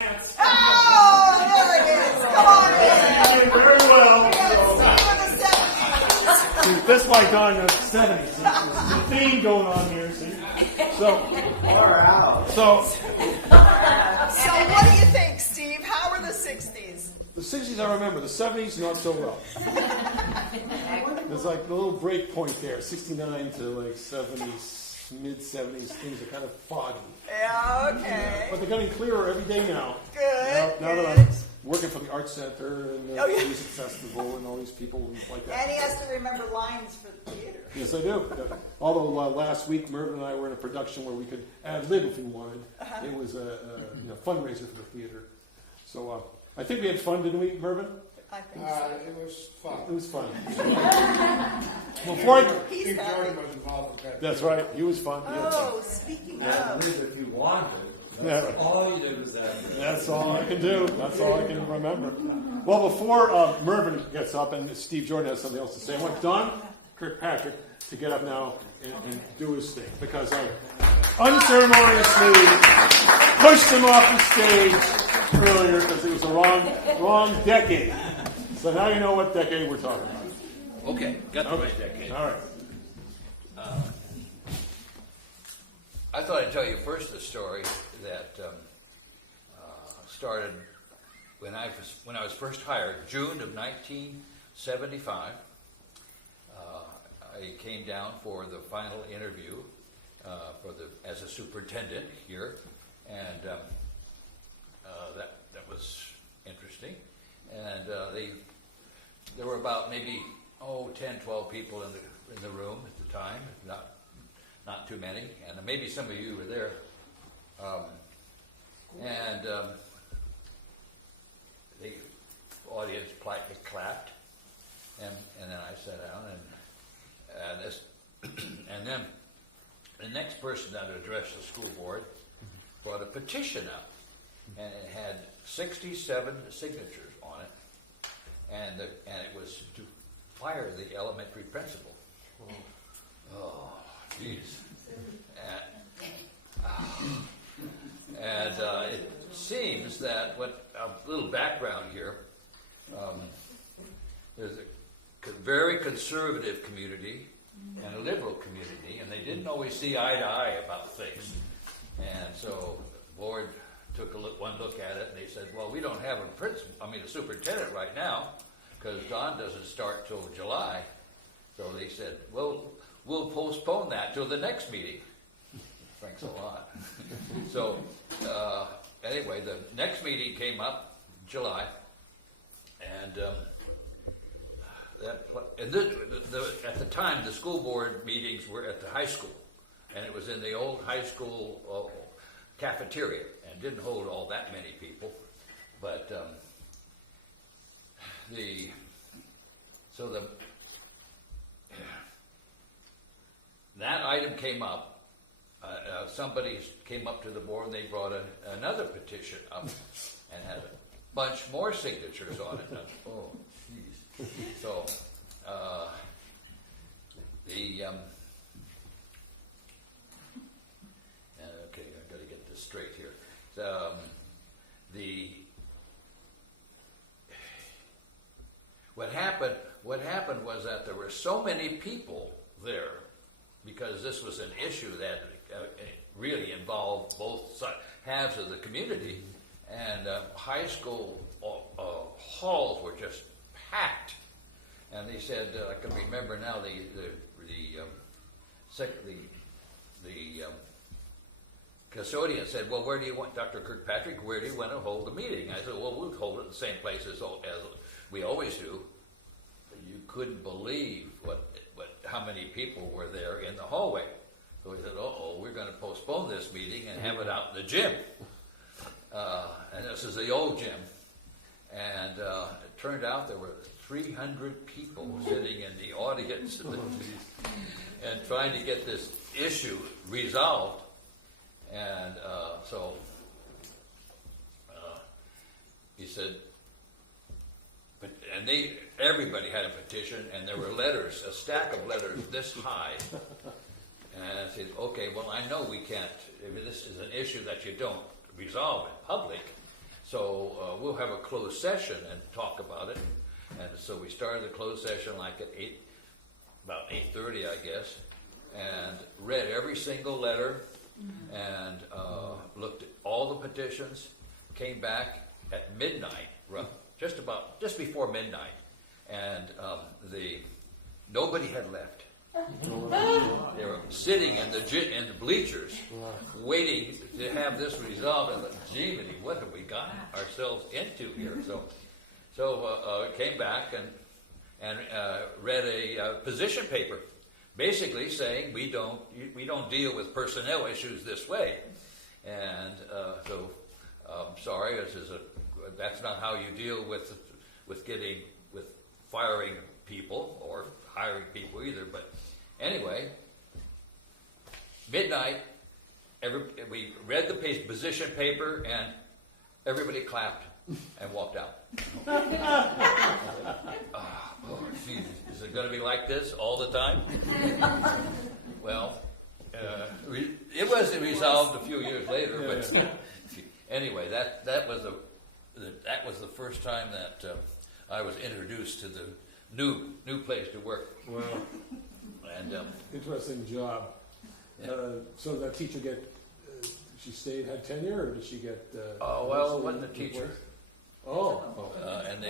Oh, there it is. Come on in. You did very well. See, That's like on the 70s. There's a theme going on here, see? So, Far out. so so what do you think, Steve? How were the 60s? the 60s I remember, the 70s not so well. There's like a little break point there, 69 to like 70s, mid 70s, things are kind of foggy. Yeah, okay. But they're getting clearer every day now. Good, Now that good. I'm working for the Arts Center and the Oh, yeah. Music Festival and all these people like that. And he has to remember lines for the theater. Yes, I do. Although last week Mervyn and I were in a production where we could ad lib if we wanted. It was a fundraiser for the theater. So I think we had fun, didn't we, Mervyn? I think so. It was fun. It was fun. Before He's Steve happy. Jordan was involved with that. that's right. He was fun. Oh, speaking of. If you wanted. Yeah. All you did was that. That's all I can do. That's all I can remember. Well, before Mervyn gets up and Steve Jordan has something else to say, I want Don Kirkpatrick to get up now and do his thing because I unceremoniously pushed him off the stage earlier because it was the wrong decade. So now you know what decade we're talking about. Okay, got the right decade. All right. I thought I'd tell you first the story that started when I was first hired, June of 1975. I came down for the final interview as a superintendent here, and that was interesting. And there were about maybe 10, 12 people in the room at the time, not too many, and maybe some of you were there. The audience politely clapped, and then I sat down, and then the next person that addressed the school board brought a petition up, and it had 67 signatures on it, and it was to fire the elementary principal. Oh, jeez. And it seems that a little background here, there's a very conservative community and a liberal community, and they didn't always see eye to eye about things. And so the board took one look at it, and they said, well, we don't have a superintendent right now, because Don doesn't start till July. So they said, well, we'll postpone that till the next meeting. Thanks a lot. So anyway, the next meeting came up July, and at the time the school board meetings were at the high school, and it was in the old high school cafeteria, and didn't hold all that many people, but that item came up. Somebody came up to the board and they brought another petition up and had a bunch more signatures on it. And oh, jeez. So okay, I've got to get this straight here. What happened was that there were so many people there, because this was an issue that really involved both halves of the community, and high school halls were just packed. And they said, I can remember now, the custodian said, well, where do you want, Dr. Kirkpatrick, where do you want to hold the meeting? I said, well, we'll hold it in the same place as we always do. But you couldn't believe how many people were there in the hallway. So he said, we're going to postpone this meeting and have it out in the gym. And this is the old gym. And it turned out there were 300 people sitting in the audience and trying to get this issue resolved. And so he said, and everybody had a petition, and there were letters, a stack of letters this high. And I said, okay, well, I know we can't, this is an issue that you don't resolve in public, we'll have a closed session and talk about it. And so we started the closed session like at about 8:30, I guess, and read every single letter and looked at all the petitions. Came back at midnight, just before midnight, and nobody had left. They were sitting in the bleachers, waiting to have this resolved. And like, gee, what have we gotten ourselves into here? So came back and read a position paper, basically saying we don't deal with personnel issues this way. And sorry, that's not how you deal with firing people or hiring people either. But anyway, midnight, we read the position paper and everybody clapped and walked out. Geez, is it going to be like this all the time? Well, it wasn't resolved a few years later, but anyway, that was the first time that I was introduced to the new place to work. Wow. And Interesting job. So that teacher she stayed, had tenure, or did she get? Well, it wasn't a teacher. And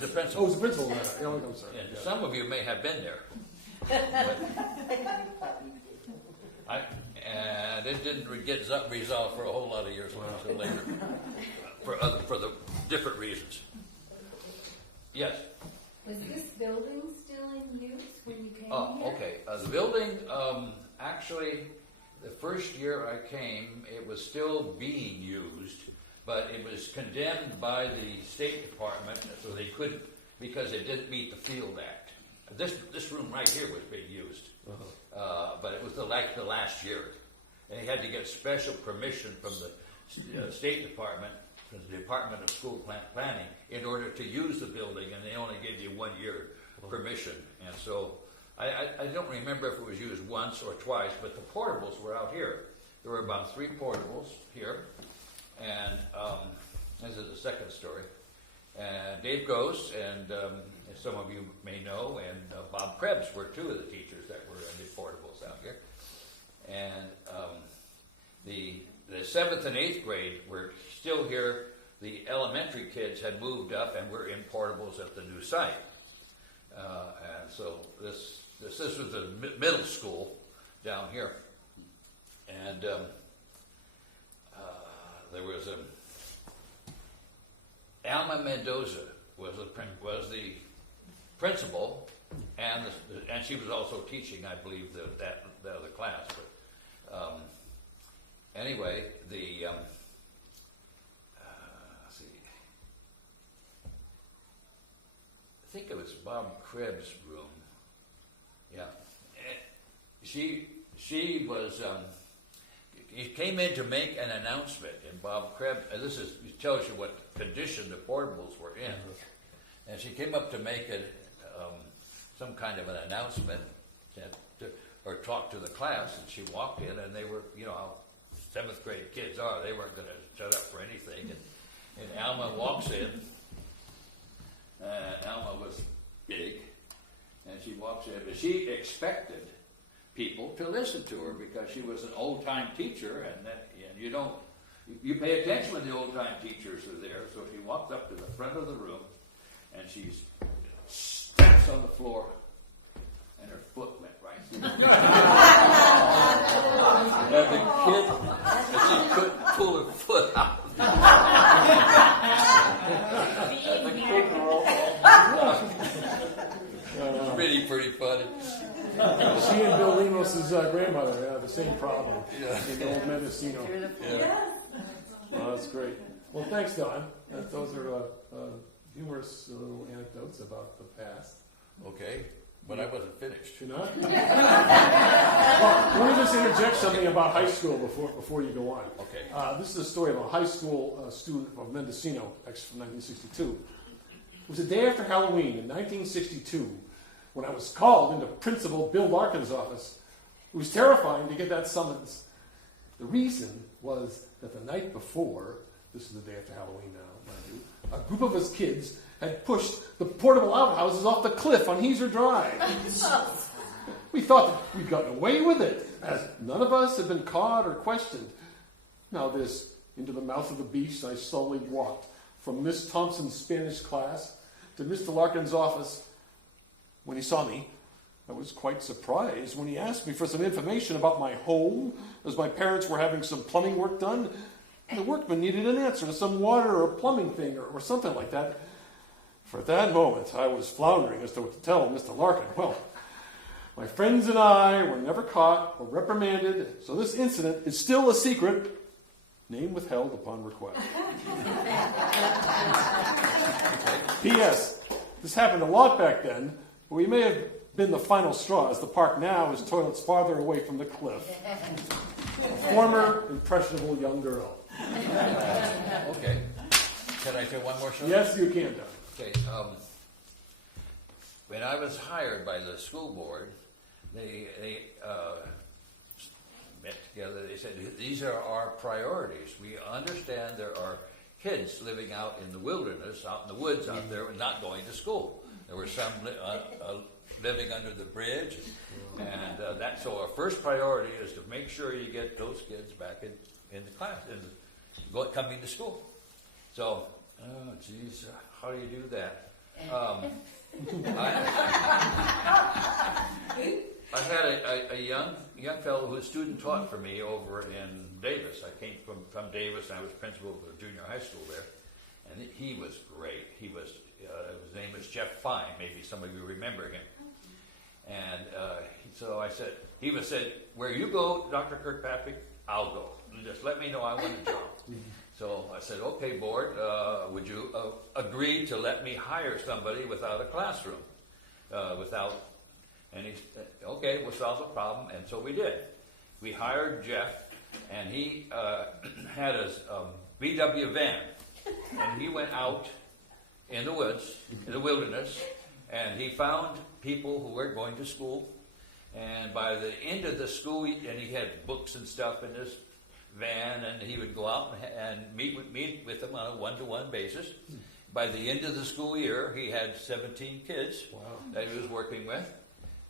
the principal. Oh, it was the principal. Yeah, I'm sorry. And some of you may have been there. And it didn't get resolved for a whole lot of years until later, for the different reasons. Yes. Was this building still in use when you came here? Okay. The building, actually, the first year I came, it was still being used, but it was condemned by the State Department, so they couldn't, because it didn't meet the Field Act. This room right here was being used, but it was the last year, and they had to get special permission from the State Department, from the Department of School Planning, in order to use the building, and they only gave you 1 year permission. And so I don't remember if it was used once or twice, but the portables were out here. There were about 3 portables here, and this is the second story. And Dave Gross, and as some of you may know, and Bob Krebs were 2 of the teachers that were in the portables out here. And the 7th and 8th grade were still here. The elementary kids had moved up and were in portables at the new site. And so this was the middle school down here. And there was Alma Mendoza was the principal, and she was also teaching, I believe, the other class. But anyway, let's see. I think it was Bob Krebs' room. Yeah, she was. He came in to make an announcement, and Bob Krebs. And this tells you what condition the portables were in. And she came up to make some kind of an announcement, or talk to the class. And she walked in, and they were, how 7th grade kids are. They weren't going to shut up for anything. And Alma walks in. Alma was big, and she walks in, but she expected people to listen to her because she was an old-time teacher, and you pay attention when the old-time teachers are there. So she walked up to the front of the room, and she steps on the floor, and her foot went right through. And she couldn't pull her foot out. It's really pretty funny. She and Bill Limos' grandmother had the same problem in the old Mendocino. Well, that's great. Well, thanks, Don. Those are humorous little anecdotes about the past. Okay, but I wasn't finished. You're not? Well, let me just interject something about high school before you go on. Okay. This is a story of a high school student from Mendocino, actually from 1962. It was the day after Halloween in 1962 when I was called into Principal Bill Larkin's office. It was terrifying to get that summons. The reason was that the night before, This is the day after Halloween now, mind you. A group of us kids had pushed the portable outhouses off the cliff on Heezer Drive. We thought that we'd gotten away with it, as none of us had been caught or questioned. Now this, into the mouth of the beast, I slowly walked from Miss Thompson's Spanish class to Mr. Larkin's office. When he saw me, I was quite surprised when he asked me for some information about my home, as my parents were having some plumbing work done, and the workman needed an answer to some water or plumbing thing or something like that. For at that moment, I was floundering as to what to tell Mr. Larkin. Well, my friends and I were never caught or reprimanded, so this incident is still a secret, name withheld upon request. P.S. This happened a lot back then, but we may have been the final straw, as the park now is toilets farther away from the cliff. A former impressionable young girl. Okay. Can I say one more story? Yes, you can, Don. Okay. When I was hired by the school board, they met together. They said, these are our priorities. We understand there are kids living out in the wilderness, out in the woods out there, and not going to school. There were some living under the bridge, and so our first priority is to make sure you get those kids back in the class, coming to school. So, oh geez, how do you do that? I had a young fellow who was student taught for me over in Davis. I came from Davis, and I was principal of the junior high school there, and he was great. His name was Jeff Fine. Maybe some of you remember him. And so I said, he said, where you go, Dr. Kirkpatrick, I'll go. Just let me know I want a job. So I said, okay, board, would you agree to let me hire somebody without a classroom? And he said, okay, we'll solve the problem. And so we did. We hired Jeff, and he had a VW van. And he went out in the woods, in the wilderness, and he found people who weren't going to school. And by the end of the school, and he had books and stuff in his van, and he would go out and meet with them on a one-to-one basis. By the end of the school year, he had 17 kids that he was working with.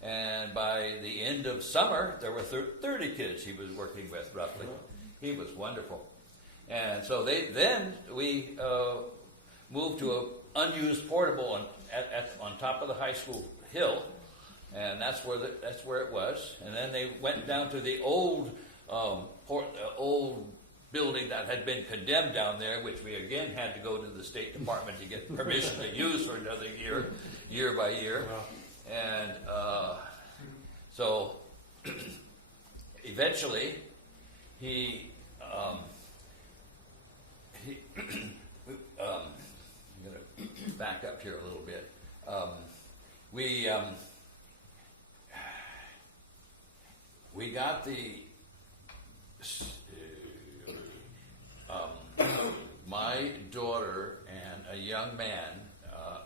And by the end of summer, there were 30 kids he was working with, roughly. He was wonderful. And so we moved to an unused portable on top of the high school hill, and that's where it was. And then they went down to the old building that had been condemned down there, which we again had to go to the State Department to get permission to use for another year by year. Wow. And so eventually I'm going to back up here a little bit. We got my daughter and a young man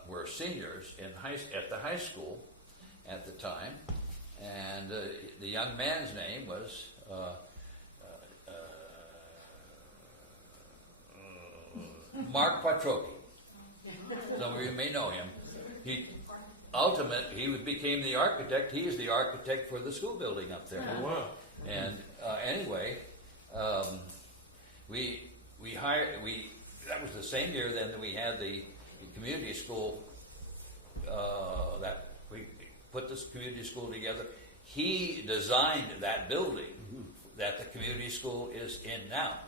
were seniors at the high school at the time, and the young man's name was Mark Quattrochi. Some of you may know him. He became the architect. He is the architect for the school building up there. Oh, wow. And anyway, that was the same year then that we had the community school, that we put this community school together. He designed that building that the community school is in now.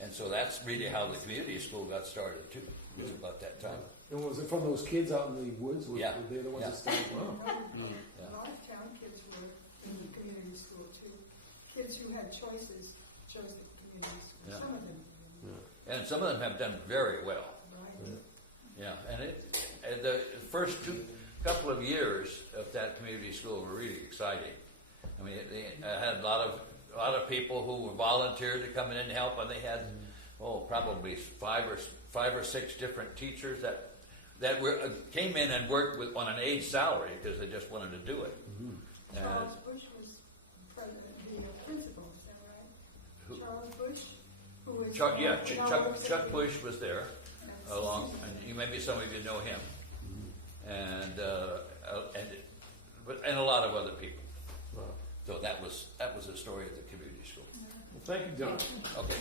And so that's really how the community school got started too. It was about that time. And was it from those kids out in the woods? Were they the ones Yeah. that started? Wow. A lot of town kids were in the community school too. Kids who had choices chose the community school. Yeah. Some of them. And some of them have done very well. Right. Yeah, and the first couple of years of that community school were really exciting. I mean, they had a lot of people who were volunteered to come in and help, and they had probably five or six different teachers that came in and worked on an aid salary because they just wanted to do it. Charles Bush was the principal, is that right? Who? Charles Bush, who who was. Chuck, Chuck Bush was there, along, and maybe some of you know him, and a lot of other people. Wow. So that was the story of the community school. Well, thank you, Don. Okay.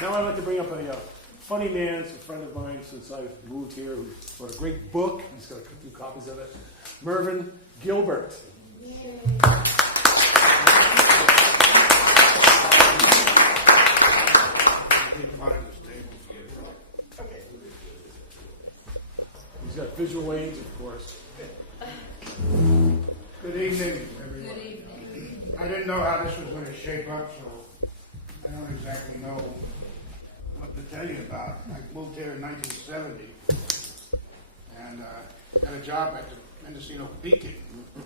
Now I'd like to bring up a funny man, a friend of mine since I've moved here, who wrote a great book. He's got a few copies of it. Mervyn Gilbert. He's got visual aids, of course. Good evening, everyone. Good evening. I didn't know how this was going to shape up, so I don't exactly know what to tell you about. I moved here in 1970 and got a job at the Mendocino Beacon.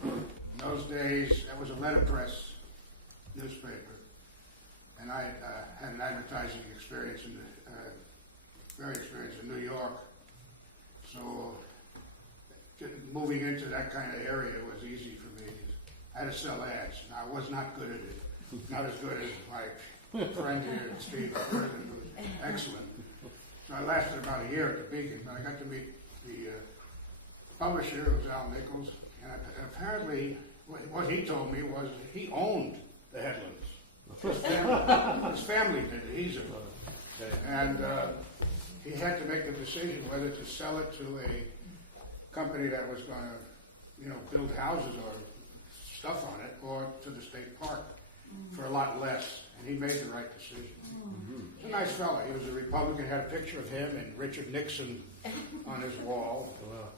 In those days, that was a letterpress newspaper, and I had an advertising experience very experienced in New York. So moving into that kind of area was easy for me. I had to sell ads, and I was not good at it. Not as good as my friend here, Steve, who was excellent. So I lasted about a year at the Beacon, but I got to meet the publisher, who was Al Nichols, and apparently what he told me was he owned the Headlands. His family did it. He's a, and he had to make the decision whether to sell it to a company that was going to, build houses or stuff on it, or to the state park for a lot less. And he made the right decision. He's a nice fella. He was a Republican. Had a picture of him and Richard Nixon on his wall.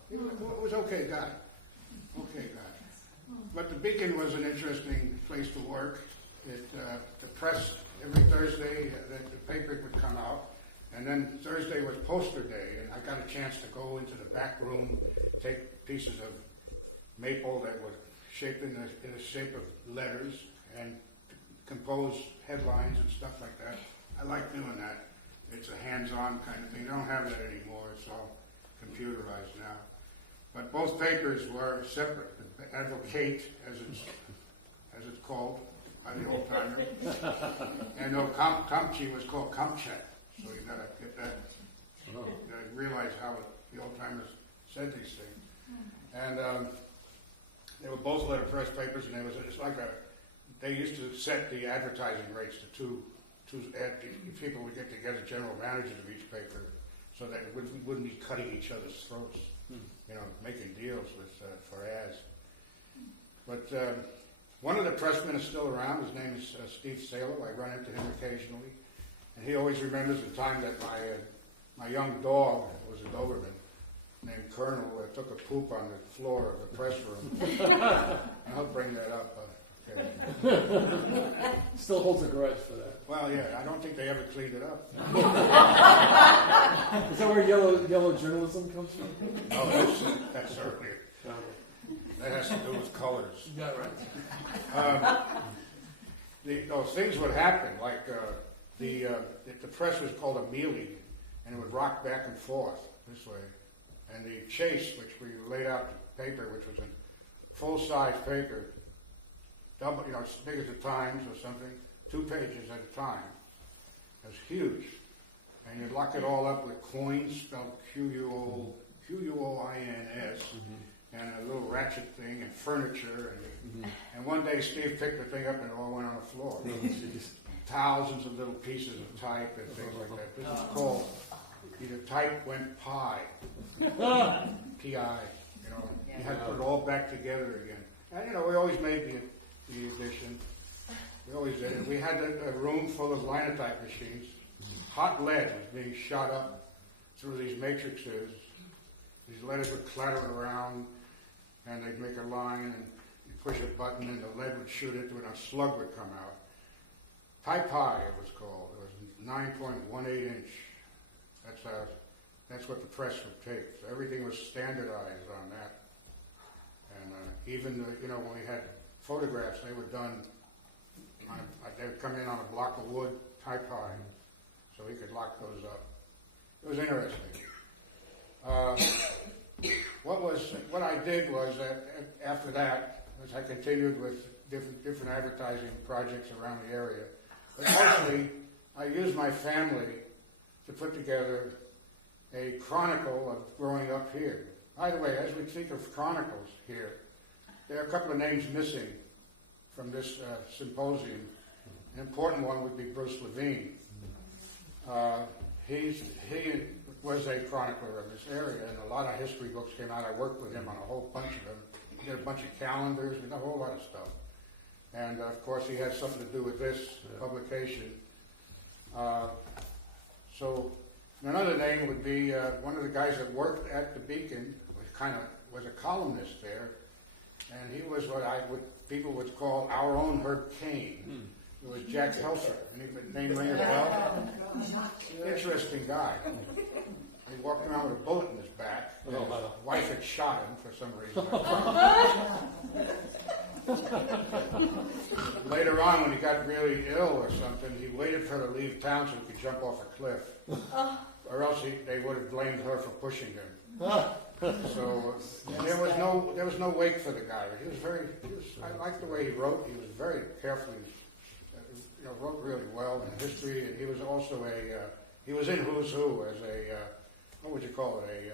He was an okay guy. Okay guy. But the Beacon was an interesting place to work. The press, every Thursday, the paper would come out. And then Thursday was poster day, and I got a chance to go into the back room, take pieces of maple that were shaped in the shape of letters, and compose headlines and stuff like that. I like doing that. It's a hands-on kind of thing. They don't have that anymore. It's all computerized now. But both papers were separate. The Advocate, as it's called by the old timers, and no, Kamchi was called Kamchat. So you gotta get that. You gotta realize how the old timers said these things. And they were both letterpress papers, and they used to set the advertising rates to two. People would get together, general managers of each paper, so that it wouldn't be cutting each other's throats. Making deals for ads. But one of the pressmen is still around. His name is Steve Salo. I run into him occasionally. And he always remembers the time that my young dog, was a Doberman, named Colonel, took a poop on the floor of the press room. And I'll bring that up. Okay. Still holds a grudge for that. Well, yeah, I don't think they ever cleaned it up. Is that where yellow journalism comes from? No, that's earlier. That has to do with colors. Yeah, right. Those things would happen, like the press was called a mealy, and it would rock back and forth this way. And the chase, which we laid out the paper, which was a full-size paper, double, as big as the Times or something, 2 pages at a time. It was huge. And you'd lock it all up with coins spelled Quoins, and a little ratchet thing, and furniture. And one day Steve picked the thing up and it all went on the floor. Thousands of little pieces of type and things like that. This is called, either type went pi. P-I. You had to put it all back together again. And we always made the edition. We always did it. We had a room full of linotype machines. Hot lead was being shot up through these matrices. These letters would clatter around, and they'd make a line, and you push a button, and the lead would shoot into it, and a slug would come out. Pi it was called. It was 9.18 inch. That's what the press would take. So everything was standardized on that. And even when we had photographs, they were done. They would come in on a block of wood, Pi, so we could lock those up. It was interesting. what I did was that after that, was I continued with different advertising projects around the area. But mostly, I used my family to put together a chronicle of growing up here. By the way, as we think of chronicles here, there are a couple of names missing from this symposium. An important one would be Bruce Levine. He was a chronicler of this area, and a lot of history books came out. I worked with him on a whole bunch of them. We did a bunch of calendars, we did a whole lot of stuff. And of course, he had something to do with this publication. So another name would be one of the guys that worked at the Beacon, was a columnist there, and he was what people would call our own Herb Cain. It was Jack Helfer. Any name ring a bell? Interesting guy. He walked around with a bullet in his back. His wife had shot him for some reason. Later on, when he got really ill or something, he waited for her to leave town so he could jump off a cliff. Or else they would have blamed her for pushing him. So there was no wake for the guy. I liked the way he wrote. He was very carefully, wrote really well in history. And he was also he was in Who's Who as what would you call it?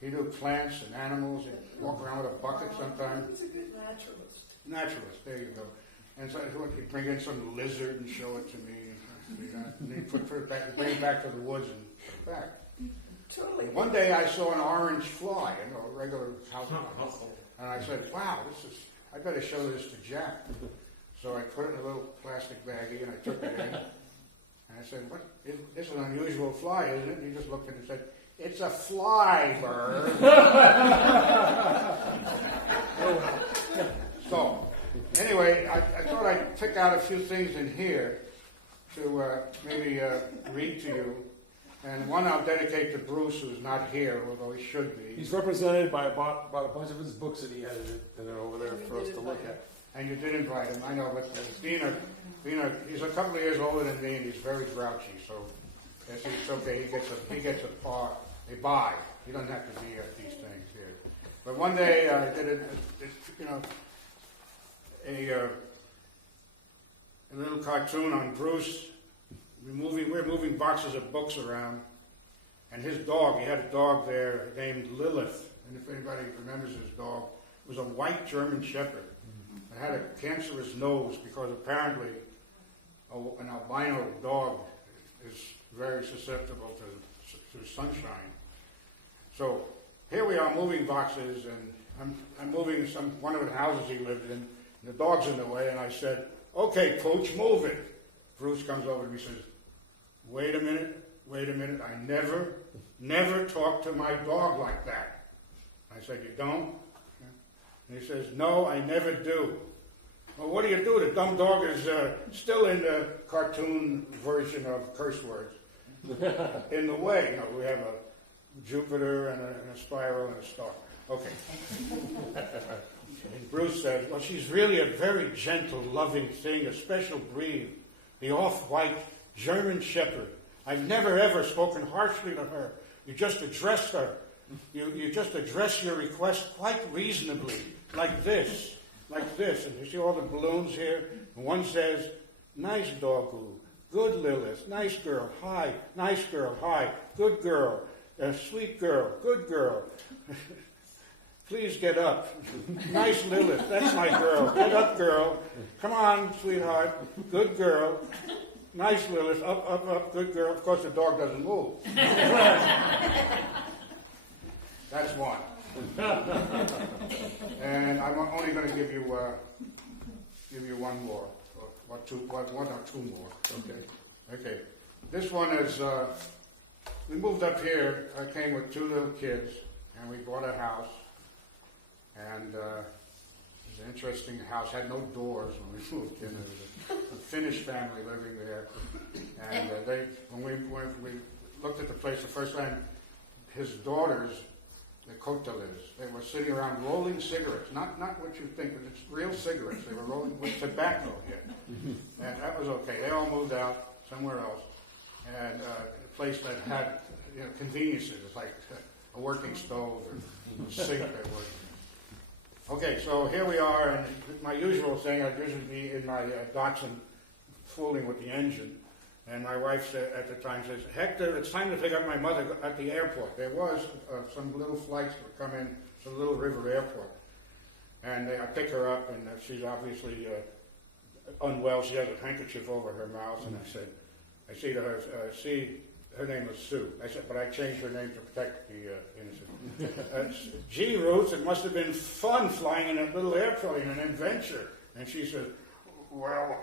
He knew plants and animals. He'd walk around with a bucket sometimes. He's a good naturalist. Naturalist, there you go. And so he'd bring in some lizard and show it to me. And he'd put it back, bring it back to the woods and put it back. Totally. One day I saw an orange fly, a regular house fly, and I said, "Wow, I better show this to Jack." So I put it in a little plastic baggie and I took it in, and I said, "What? This is an unusual fly, isn't it?" And he just looked at it and said, "It's a fly bird." So, anyway, I thought I'd pick out a few things in here to maybe read to you. And one I'll dedicate to Bruce, who's not here, although he should be. He's represented by about a bunch of his books that he edited, and they're over there for us to look at. And you did invite him, I know, but Dina, he's a couple of years older than me, and he's very grouchy, so it's okay. He gets a bye. He doesn't have to be at these things here. But one day I did a little cartoon on Bruce. We're moving boxes of books around, and his dog, he had a dog there named Lilith, and if anybody remembers his dog, it was a white German Shepherd. It had a cancerous nose because apparently an albino dog is very susceptible to sunshine. So here we are moving boxes, and I'm moving one of the houses he lived in, and the dog's in the way, and I said, "Okay, Pooch, move it." Bruce comes over to me and says, wait a minute, I never talk to my dog like that. I said, "You don't?" And he says, "No, I never do." "Well, what do you do? The dumb dog is still in the cartoon version of curse words. In the way, we have a Jupiter and a spiral and a star. Okay. And Bruce said, "Well, she's really a very gentle, loving thing, a special breed. The off-white German Shepherd. I've never ever spoken harshly to her. You just address her. You just address your request quite reasonably, like this. And you see all the balloons here? And one says, 'Nice doggo, good Lilith, nice girl, hi, nice girl, hi, good girl, sweet girl, good girl. Please get up. Nice Lilith, that's my girl. Get up, girl. Come on, sweetheart. Good girl. Nice Lilith, up, good girl." Of course, the dog doesn't move. That's one. And I'm only going to give you one more, or one or two more. Okay. This one is. We moved up here. I came with two little kids, and we bought a house. And it was an interesting house. Had no doors when we moved in. There was a Finnish family living there. And when we looked at the place the first time, his daughters, the Kotelis, they were sitting around rolling cigarettes. Not what you think, but it's real cigarettes. They were rolling with tobacco yet. And that was okay. They all moved out somewhere else. And a place that had conveniences, like a working stove or a sink that worked. Okay, so here we are, and my usual thing, I'd usually be in my Datsun fooling with the engine. And my wife said, at the time says, Hector, it's time to pick up my mother at the airport. There was some little flights that would come in to the Little River Airport. And I pick her up, and she's obviously unwell. She has a handkerchief over her mouth. And I say to her, her name was Sue. I said, but I changed her name to protect the innocent. Gee, Ruth, it must have been fun flying in a little airplane, an adventure. And she said, well,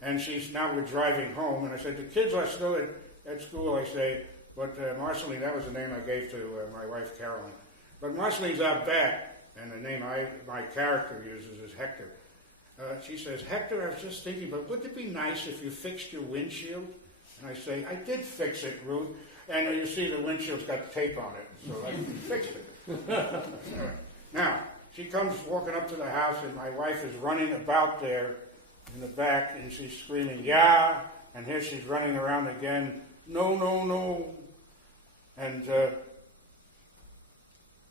and she's now we're driving home, and I said, the kids are still at school, I say, but Marceline, that was the name I gave to my wife, Caroline. But Marceline's out back, and the name my character uses is Hector. She says, Hector, I was just thinking, but wouldn't it be nice if you fixed your windshield? And I say, I did fix it, Ruth. And you see the windshield's got tape on it, so I fixed it. Now, she comes walking up to the house, and my wife is running about there in the back, and she's screaming, yeah, and here she's running around again, no, no, no. And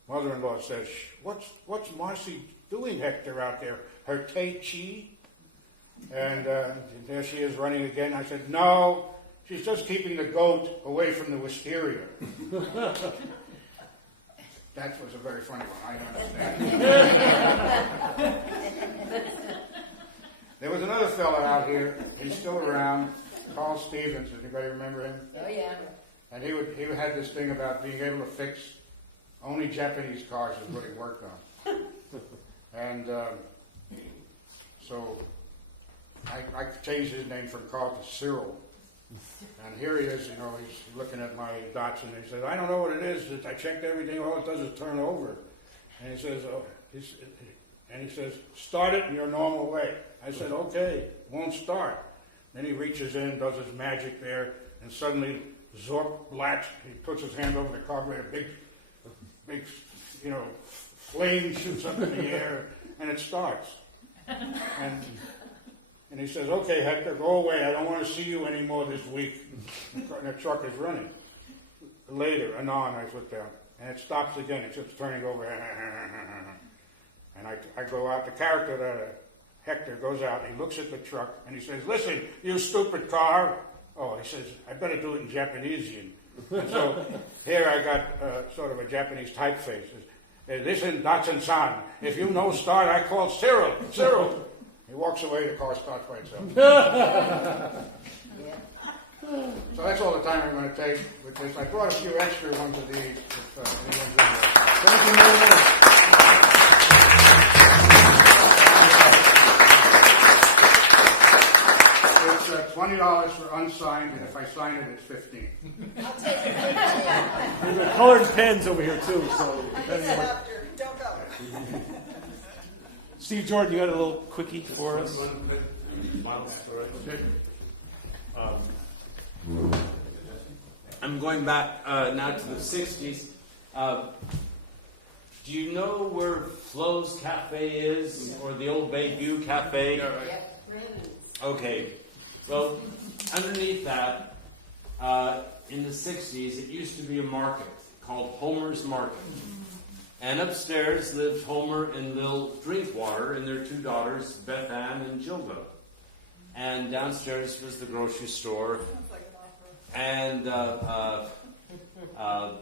mother-in-law says, what's Marcy doing, Hector, out there? Her Tai Chi? And there she is running again. I said, no, she's just keeping the goat away from the wisteria. That was a very funny one, I understand. There was another fella out here, he's still around, Carl Stevens. Anybody remember him? Oh, yeah. And he had this thing about being able to fix only Japanese cars is what he worked on. And so I changed his name from Carl to Cyril. And here he is, he's looking at my Datsun, and he says, I don't know what it is. I checked everything, all it does is turn over. And he says, start it in your normal way. I said, okay, won't start. Then he reaches in, does his magic there, and suddenly, Zork latch, he puts his hand over the carburetor, big, flame shoots up in the air, and it starts. And he says, okay, Hector, go away. I don't want to see you anymore this week. And the truck is running. Later, anon, I put down. And it stops again. It keeps turning over. And I go out. The character that Hector goes out. He looks at the truck, and he says, listen, you stupid car. Oh, he says, I better do it in Japanese. And so here I got sort of a Japanese typeface. Hey, listen, Datsun-san, if you no start, I call Cyril. Cyril. He walks away, the car starts by itself. So that's all the time I'm going to take with this. I brought a few extra ones of these. If anyone's interested. Thank you very much. It's $20 for unsigned, and if I sign it, it's $15. I'll take it. We've got colored pens over here, too. So I depending said on what... after, don't go. Steve Jordan, you got a little quickie for us? I'm going back now to the 60s. Do you know where Flo's Cafe is, or the old Bayview Cafe? Yep. Okay. Well, underneath that, in the 60s, it used to be a market called Homer's Market. And upstairs lived Homer and Lil Drinkwater and their two daughters, Beth Ann and Gilda. And downstairs was the grocery store. Sounds like an opera. And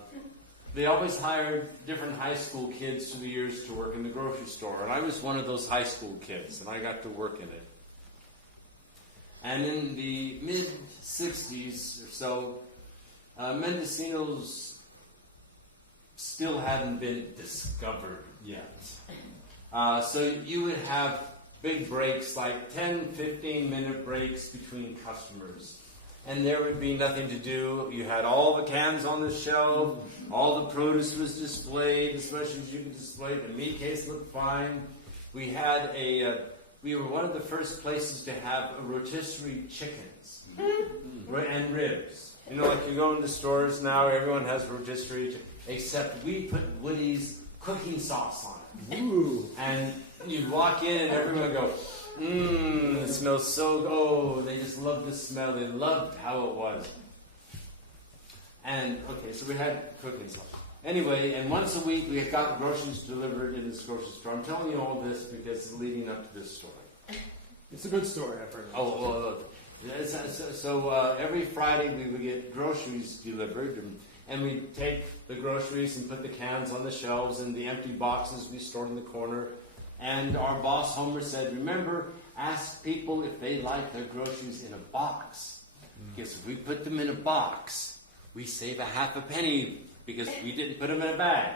they always hired different high school kids through the years to work in the grocery store. And I was one of those high school kids, and I got to work in it. And in the mid-60s or so, Mendocino's still hadn't been discovered yet. So you would have big breaks, like 10, 15-minute breaks between customers. And there would be nothing to do. You had all the cans on the shelf, all the produce was displayed, as much as you could display. The meat case looked fine. We had we were one of the first places to have a rotisserie chickens and ribs. Like you go into stores now, everyone has rotisserie chicken. Except we put Woody's cooking sauce on it. Ooh. And you'd walk in and everyone would go, it smells so good. Oh, they just loved the smell. They loved how it was. And okay, so we had cooking stuff. Anyway, and once a week we got groceries delivered in this grocery store. I'm telling you all this because it's leading up to this story. It's a good story, I've heard. So every Friday we would get groceries delivered, and we'd take the groceries and put the cans on the shelves, and the empty boxes we stored in the corner. And our boss, Homer, said, remember, ask people if they like their groceries in a box. Because if we put them in a box, we save a half a penny because we didn't put them in a bag.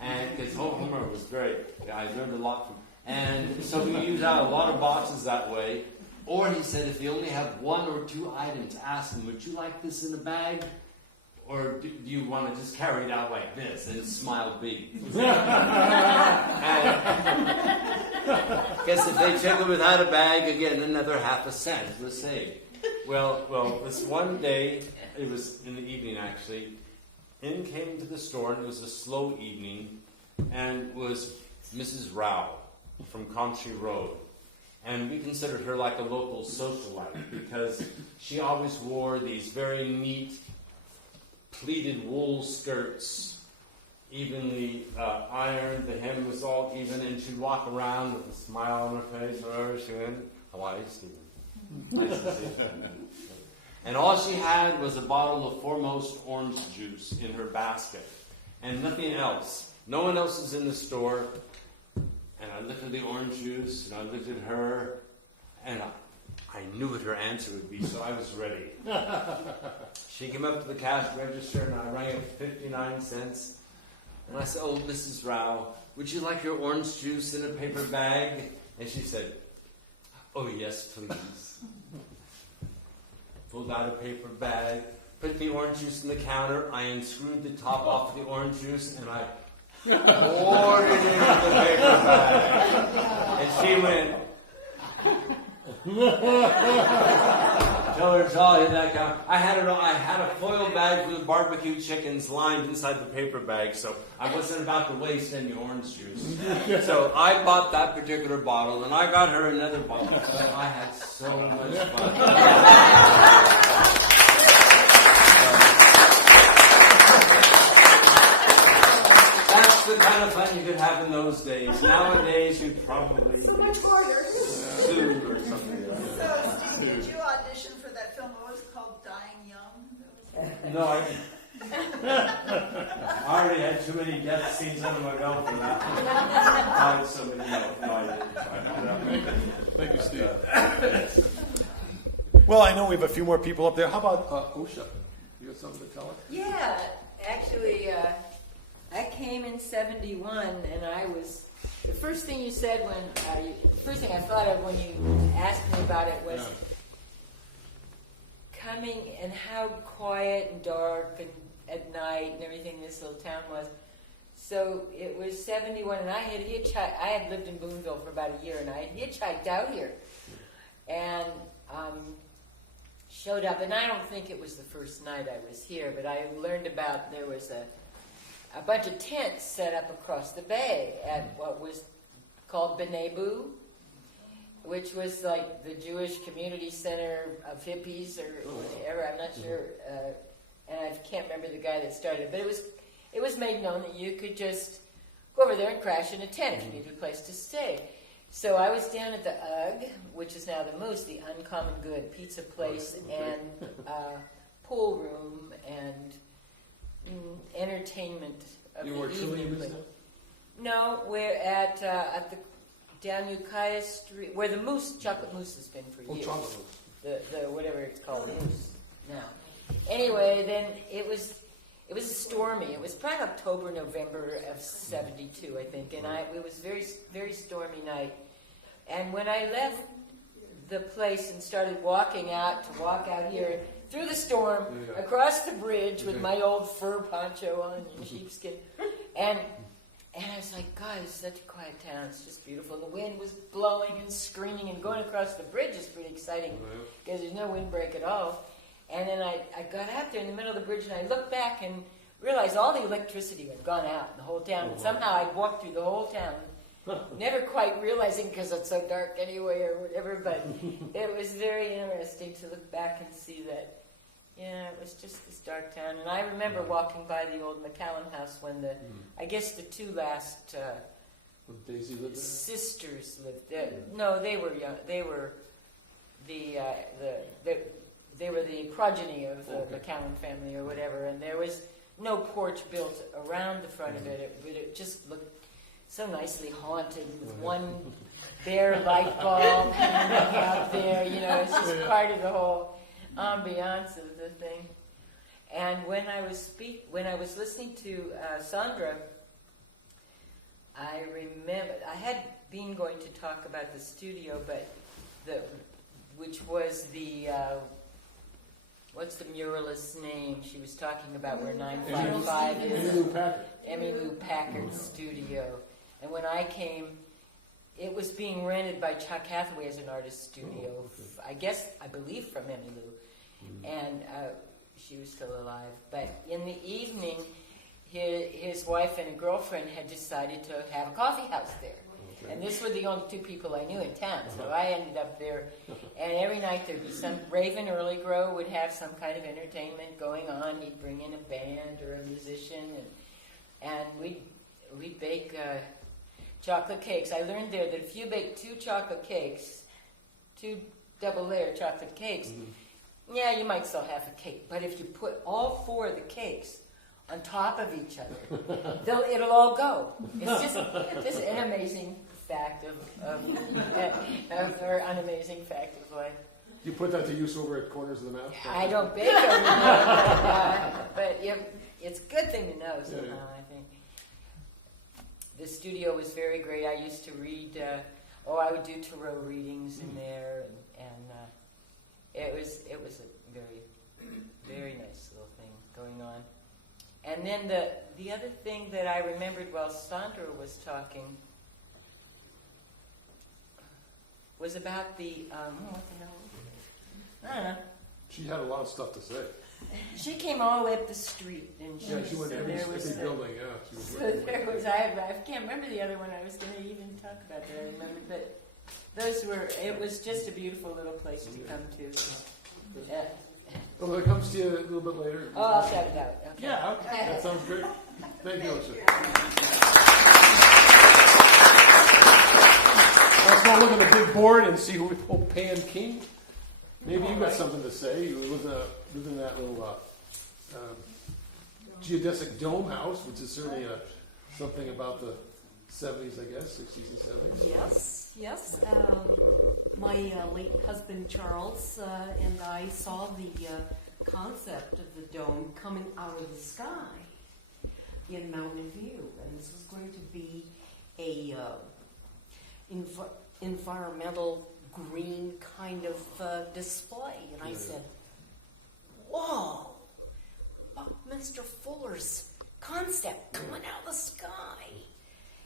And because Homer was I learned a lot from. And so we use out a lot of boxes that way. Or he said, if you only have 1 or 2 items, ask them, would you like this in a bag? Or do you want to just carry it out like this and smile big? Because if they check it without a bag, again, another half a cent was saved. Well, this one day, it was in the evening actually, in came to the store, and it was a slow evening, and it was Mrs. Rao from Country Road. And we considered her like a local socialite because she always wore these very neat pleated wool skirts, evenly ironed. The hem was all even, and she'd walk around with a smile on her face wherever she went. Hawaii, Stephen. Nice to see you. And all she had was a bottle of Foremost orange juice in her basket, and nothing else. No one else was in the store. And I looked at the orange juice, and I looked at her, and I knew what her answer would be, so I was ready. She came up to the cash register, and I rang it 59 cents. And I said, oh, Mrs. Rao, would you like your orange juice in a paper bag? And she said, oh, yes, please. Pulled out a paper bag, put the orange juice in the counter. I unscrewed the top off of the orange juice, and I poured it into the paper bag. And she went, tell her Charlie that guy. I had a foil bag full of barbecue chickens lined inside the paper bag, so I wasn't about to waste any orange juice. So I bought that particular bottle, and I got her another bottle. So I had so much fun. That's the kind of fun you could have in those days. Nowadays, you'd probably So much harder. sue or something like that. So, Steve, did you audition for that film? What was it called? Dying Young? No, I already had too many death scenes under my belt for that. So many, no, I didn't. Thank you, Steve. Well, I know we have a few more people up there. How about Osha? You got something to tell us? Yeah, actually, I came in 71, and I was, the first thing you said the first thing I thought of when you asked me about it was coming and how quiet and dark and at night and everything this little town was. So it was 71, and I had lived in Boonville for about a year, and I had hitchhiked out here, and showed up, and I don't think it was the first night I was here, but I learned about there was a bunch of tents set up across the bay at what was called Benebu, which was like the Jewish community center of hippies or whatever, I'm not sure, and I can't remember the guy that started it, but it was made known that you could just go over there and crash in a tent if you needed a place to stay. So I was down at the UGG, which is now the Moose, the Uncommon Good pizza place, and pool room, and entertainment of You the were truly evening. in this now? No, we're at the down Ukiah Street, where the Moose, Chocolate Moose has been for Oh, years. chocolate. The whatever it's called, Moose now. Anyway, then it was stormy. It was probably October, November of 72, I think, and it was very, very stormy night. And when I left the place and started walking out here through the storm, across the bridge with my old fur poncho on and sheepskin, and I was like, God, it's such a quiet town. It's just beautiful. The wind was blowing and screaming, and going across the bridge is pretty exciting because there's no windbreak at all. And then I got out there in the middle of the bridge, and I looked back and realized all the electricity had gone out in the whole town. And somehow I'd walked through the whole town, never quite realizing because it's so dark anyway or whatever. But it was very interesting to look back and see that Yeah, it was just this dark town. And I remember walking by the old McCallum house when I guess the two last When Daisy lived there? sisters lived there. No, they were young. They were the progeny of the McCallum family or whatever. And there was no porch built around the front of it, but it just looked so nicely haunted with one bare light bulb hanging out there. You know, it's just part of the whole ambiance of the thing. And when I was listening to Sandra, I remember I had been going to talk about the studio, but which was the what's the muralist's name? She was talking about where 955 is. Emmylou Packard's studio. And when I came, it was being rented by Chuck Hathaway as an artist studio. I believe from Emmylou. And she was still alive. But in the evening, his wife and a girlfriend had decided to have a coffee house there. And this were the only two people I knew in town, so I ended up there. And every night there'd be Raven Earlygrove would have some kind of entertainment going on. He'd bring in a band or a musician, and we'd bake chocolate cakes. I learned there that if you bake 2 chocolate cakes, 2 double-layer chocolate cakes, yeah, you might sell half a cake. But if you put all 4 of the cakes on top of each other, it'll all go. It's just an amazing fact or an amazing fact of life. You put that to use over at Corners of the Mouth? I don't bake over but it's a good thing to know somehow, I think. The studio was very great. I used to read, I would do tarot readings in there, and it was a very, very nice little thing going on. And then the other thing that I remembered while Sandra was talking was about the, what the hell? I don't know. She had a lot of stuff to say. She came all the way up the street, and She went to every building, She was so working. there was, I can't remember the other one I was going to even talk about that I remember, but it was just a beautiful little place to come to. Yeah. Well, it comes to you a little bit later. Oh, I'll shout it out. Okay. Yeah, okay. That sounds great. Thank you, Lisa. Let's go look at the big board and see who we pull Pan King. Maybe you got something to say. You live in that little geodesic dome house, which is certainly something about the 70s, I guess, 60s and 70s. Yes. My late husband Charles and I saw the concept of the dome coming out of the sky in Mountain View, and this was going to be a environmental green kind of display. And I said, "Whoa, Buckminster Fuller's concept coming out of the sky."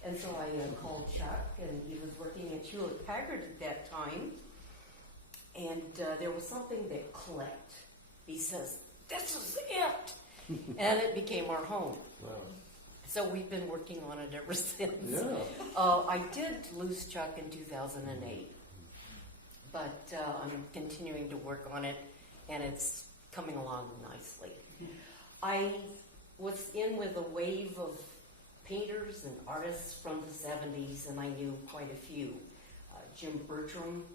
And so I called Chuck, and he was working at Hewlett Packard at that time. And there was something that clicked. He says, "This is it." And it became our home. Wow. So we've been working on it ever since. Yeah. I did lose Chuck in 2008. But I'm continuing to work on it, and it's coming along nicely. I was in with a wave of painters and artists from the 70s, and I knew quite a few. Jim Bertram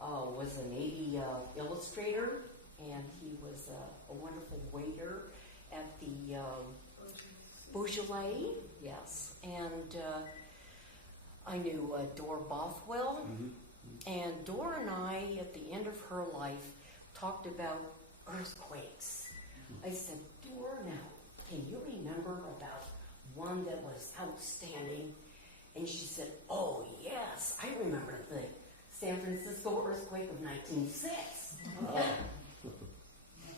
was a Navy illustrator, and he was a wonderful waiter at the Beaujolais, yes. And I knew Dor Bothwell, and Dor and I, at the end of her life, talked about earthquakes. I said, "Dor, now, can you remember about one that was outstanding?" And she said, "Oh, yes, I remember the San Francisco earthquake of 1906.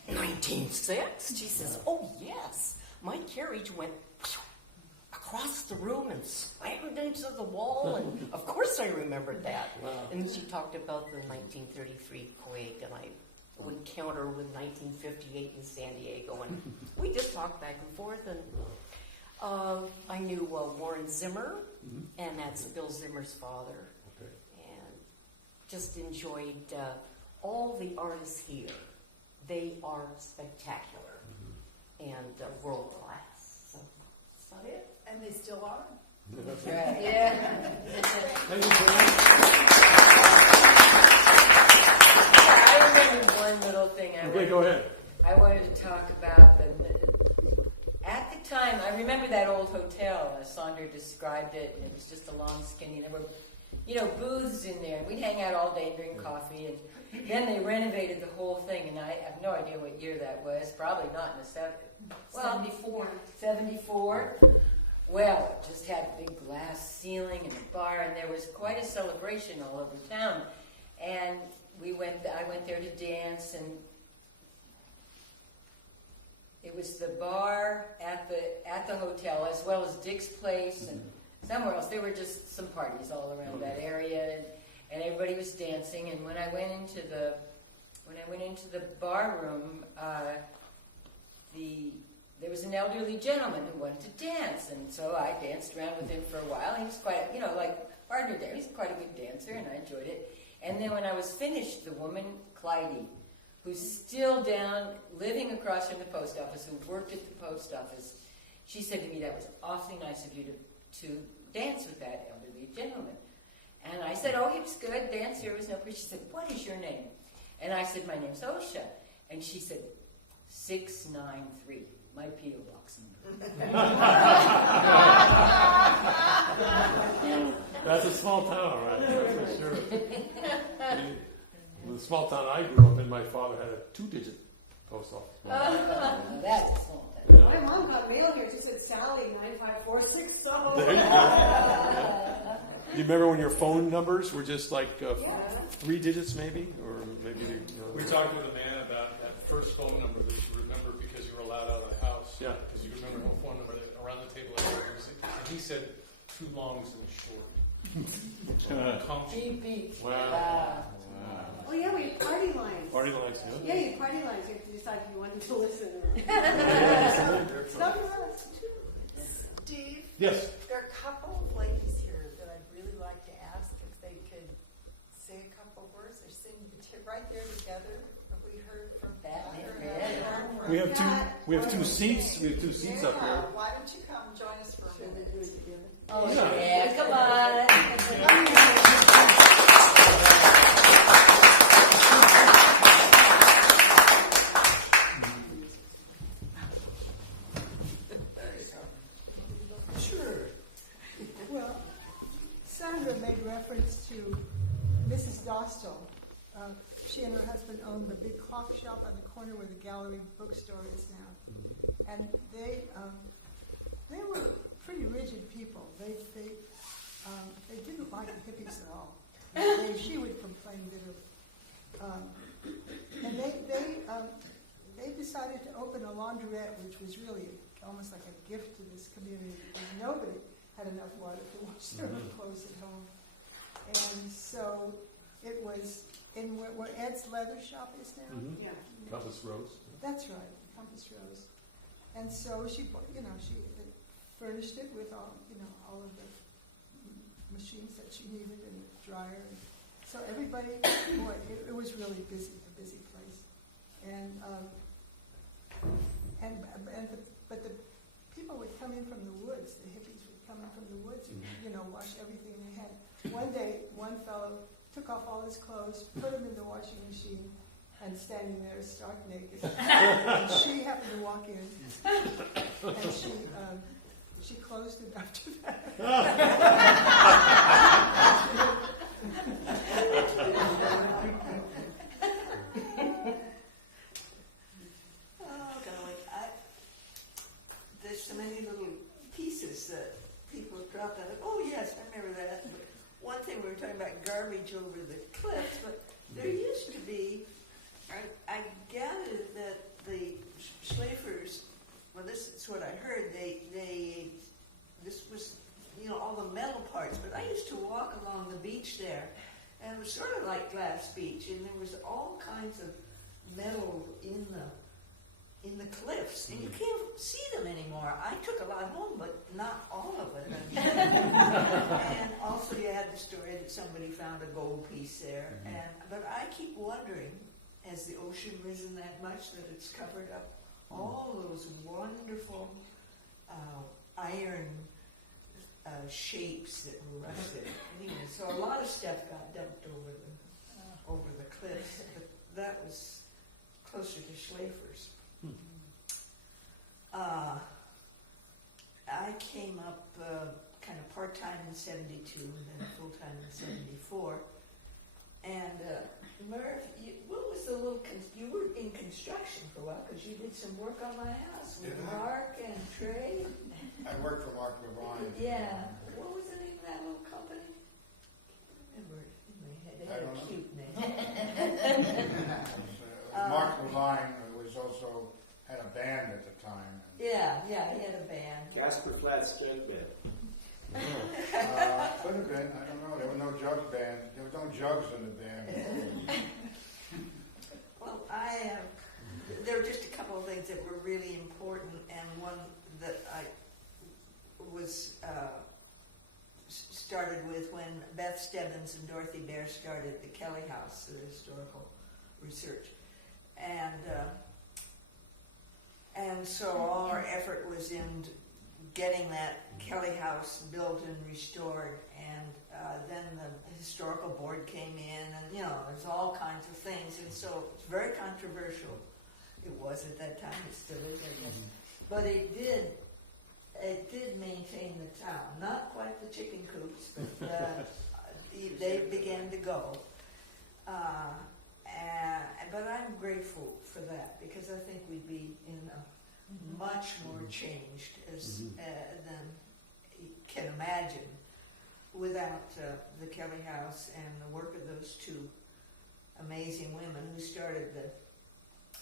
1906? She says, "Oh, yes. My carriage went across the room and slammed into the wall, and of course I remembered that." Wow. And she talked about the 1933 quake, and I would counter with 1958 in San Diego, and we just talked back and forth. And I knew Warren Zimmer, and that's Bill Zimmer's father, and just enjoyed all the artists here They are spectacular and world class. So that's about it. And they still are. Right. Yeah. Thank you for that. I remember one little thing. Okay, go ahead. I wanted to talk about at the time, I remember that old hotel, as Sandra described it, and it was just a long, skinny, there were, booths in there, and we'd hang out all day and drink coffee, and then they renovated the whole thing, and I have no idea what year that was, probably not in the 74. 74? Well, it just had a big glass ceiling and a bar, and there was quite a celebration all over town, and I went there to dance, and it was the bar at the hotel, as well as Dick's Place and somewhere else. There were just some parties all around that area, and everybody was dancing. And when I went into the bar room, there was an elderly gentleman who wanted to dance, and so I danced around with him for a while. He was quite, like partner there. He's quite a good dancer, and I enjoyed it. And then when I was finished, the woman Clyde, who's still down, living across from the post office, who worked at the post office, she said to me, "That was awfully nice of you to dance with that elderly gentleman." And I said, "Oh, he was good, dancer, it was no problem." She said, "What is your name?" And I said, "My name's Osha." And she said, 693, my P.O. box number. That's a small town, all right, that's for sure. The small town I grew up in, my father had a 2-digit post office. That's a small town. Yeah. My mom got mail here. She said Sally 9546. So. There you go. Yeah. You remember when your phone numbers were just like 3 digits, maybe, or maybe? We talked with a man about that first phone number that you remember because you were allowed out of the house. Yeah. Because you remember no phone number that around the table. And he said 2 longs and a short. Beep, beep. Wow. Oh yeah, we had party lines. Party lines, Yeah, you had party lines. You had to decide if you wanted to listen. Steve, Yes. there are a couple of ladies here that I'd really like to ask if they could say a couple words or sing right there together. Have we heard from That Pat? Or yeah. have we heard from We have Pat? two seats. We have 2 seats up Yeah, here. why don't you come join us for a minute? Oh, Yeah. yeah, come on. Sure. Well, Sandra made reference to Mrs. Dostal. She and her husband owned the big clock shop on the corner where the gallery bookstore is now. And they were pretty rigid people. They didn't like the hippies at all. She would complain bitterly. And they decided to open a laundrette, which was really almost like a gift to this community because nobody had enough water to wash their own clothes at home. And so it was in where Ed's leather shop is now. Mhm. Yeah. Compass Rose. That's right, Compass Rose. And so she furnished it with all of the machines that she needed and the dryer. And so everybody, boy, it was really a busy place. But the people would come in from the woods. The hippies would come in from the woods and wash everything they had. One day, one fellow took off all his clothes, put them in the washing machine, and standing there stark naked. And she happened to walk in, and she closed it after that. There's so many little pieces that people have dropped out of. Oh yes, I remember that. But one thing we were talking about garbage over the cliffs, but there used to be. I gathered that the Schlafers. Well, this is what I heard. This was all the metal parts. But I used to walk along the beach there, and it was sort of like Glass Beach, and there was all kinds of metal in the cliffs, and you can't see them anymore. I took a lot home, but not all of it. And also you had the story that somebody found a gold piece there. But I keep wondering has the ocean risen that much that it's covered up all those wonderful iron shapes that were rusted. Anyway, so a lot of stuff got dumped over the cliffs, but that was closer to Schlafers. I came up kind of part-time in 72 and then full-time in 74. And Merv, what was the little, you were in construction for a while because you did some work on my house with Mark and Trey. I worked for Mark Levine. Yeah. What was the name of that little company? I remember it in my head. They had a cute name. Mark Levine was also, had a band at the time. Yeah, he had a band. Casper Flat's joke band. Could have been, I don't know. There were no jugs band. There was no jugs in the band. Well, there were just a couple of things that were really important, and one that I was started with when Beth Stebbins and Dorothy Bear started the Kelly House, the historical research, and so all our effort was in getting that Kelly House built and restored, and then the historical board came in, and there's all kinds of things, and so it's very controversial. It was at that time, it still is, I guess. But it did maintain the town. Not quite the chicken coops, but they began to go. But I'm grateful for that, because I think we'd be in a much more changed than you can imagine without the Kelly House and the work of those two amazing women who started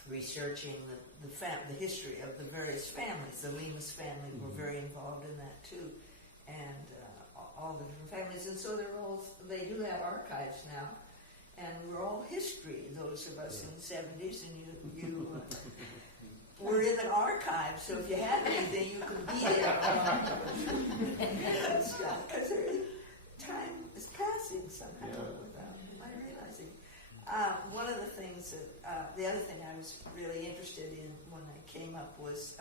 researching the history of the various families. The Lemus family were very involved in that too, and all the different families. And so they do have archives now, and we're all history. Those of us in the 70s, and you were in the archive. So if you had anything, you could be there. Because time is passing somehow without my realizing. One of the things the other thing I was really interested in when I came up was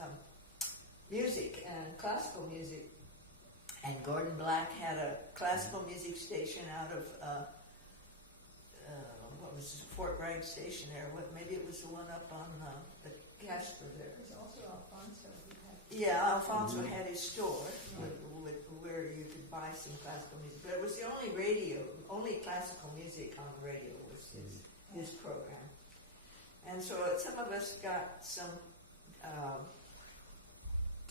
music and classical music. And Gordon Black had a classical music station out of, what was it, Fort Bragg Station there. Maybe it was the one up on the Casper there. There's also Alfonso. Yeah, Alfonso had his store where you could buy some classical music. But it was the only classical music on the radio was his program. And so some of us got some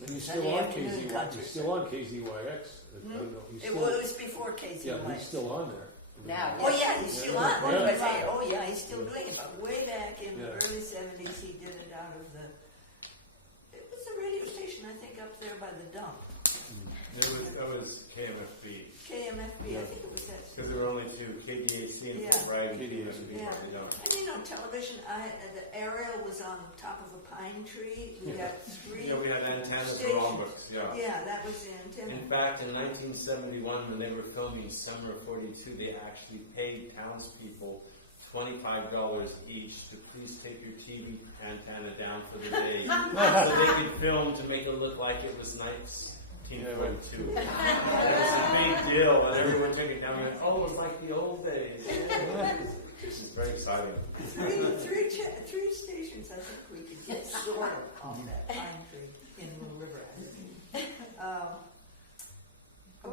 And you're still on KZY. You're still on KZYX. I don't know. It was before KZY. Yeah, he's still on there. Now, Oh yeah, he's still on. What Yeah. do I say? Oh yeah, he's still doing it. But way back in the early 70s, he did it out of it was a radio station, I think, up there by the dump. That was KMFB. KMFB, I think it was that. Because there were only two, KDAC and Yeah. Fort Bragg. KDAC. Yeah. And television, the aerial was on top of a pine tree. We got three Yeah, we had antennas for stations. Logbooks, Yeah, that was the antenna. In fact, in 1971, when they were filming Summer of 42, they actually paid townspeople $25 each to please take your TV antenna down for the day so they could film to make it look like it was 1942. That was a big deal, and everyone took it down and went, oh, it was like the old days. This is very exciting. Three stations, I think we could get sort of off that pine tree in Little River.